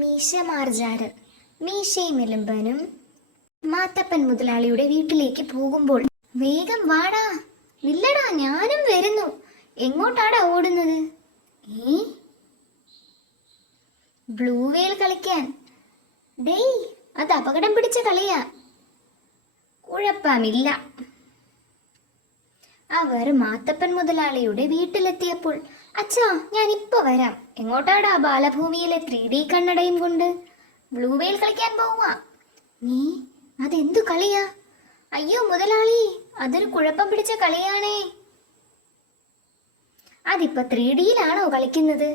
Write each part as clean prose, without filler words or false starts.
മീശ മാർജാറ് മീശയും എലുമ്പനും മാത്തപ്പൻ മുതലാളിയുടെ വീട്ടിലേക്ക് പോകുമ്പോൾ, വേഗം വാടാ, നില്ലടാ, ഞാനും വരുന്നു. എങ്ങോട്ടാടാ ഓടുന്നത്? ബ്ലൂ വെയിൽ കളിക്കാൻ. ഡേയ്, അത് അപകടം പിടിച്ച കളിയാ. കുഴപ്പമില്ല. അവർ മാത്തപ്പൻ മുതലാളിയുടെ വീട്ടിലെത്തിയപ്പോൾ, അച്ഛാ, ഞാൻ ഇപ്പൊ വരാം. എങ്ങോട്ടാടാ ബാലഭൂമിയിലെ 3D കണ്ണടയും കൊണ്ട്? ബ്ലൂ വെയിൽ കളിക്കാൻ പോവാ. നീ അതെന്തു കളിയാ? അയ്യോ മുതലാളി, അതൊരു കുഴപ്പം പിടിച്ച കളിയാണേ. അതിപ്പോ 3Dയിലാണോ കളിക്കുന്നത്?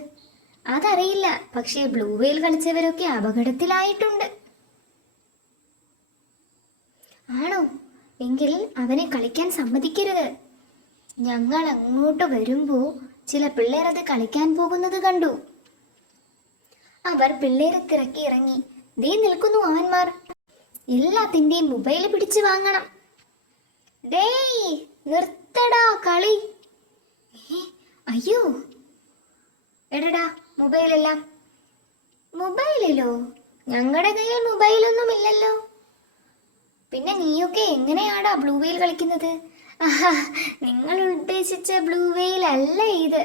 അതറിയില്ല, പക്ഷേ ബ്ലൂ വെയിൽ കളിച്ചവരൊക്കെ അപകടത്തിലായിട്ടുണ്ട്. ആണോ? എങ്കിൽ അവനെ കളിക്കാൻ സമ്മതിക്കരുത്. ഞങ്ങൾ അങ്ങോട്ട് വരുമ്പോ ചില പിള്ളേർ അത് കളിക്കാൻ പോകുന്നത് കണ്ടു. അവർ പിള്ളേരെ തിരക്കി ഇറങ്ങി. ദേ നിൽക്കുന്നു അവന്മാർ. എല്ലാത്തിന്റെയും മൊബൈൽ പിടിച്ചു വാങ്ങണം. ഡേയ്, നിർത്തടാ കളി. അയ്യോ, എടടാ മൊബൈലെല്ലാം. മൊബൈലിലോ? ഞങ്ങളുടെ കയ്യിൽ മൊബൈലൊന്നും ഇല്ലല്ലോ. പിന്നെ നീയൊക്കെ എങ്ങനെയാടാ ബ്ലൂ വെയിൽ കളിക്കുന്നത്? നിങ്ങൾ ഉദ്ദേശിച്ച ബ്ലൂ വെയിൽ അല്ല ഇത്.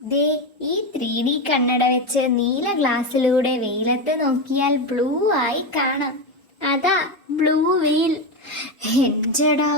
ദേ, ഈ 3D കണ്ണട വെച്ച് നീല ഗ്ലാസ്സിലൂടെ വെയിലത്ത് നോക്കിയാൽ ബ്ലൂ ആയി കാണാം. അതാ ബ്ലൂ വെയിൽ. എൻജടാ.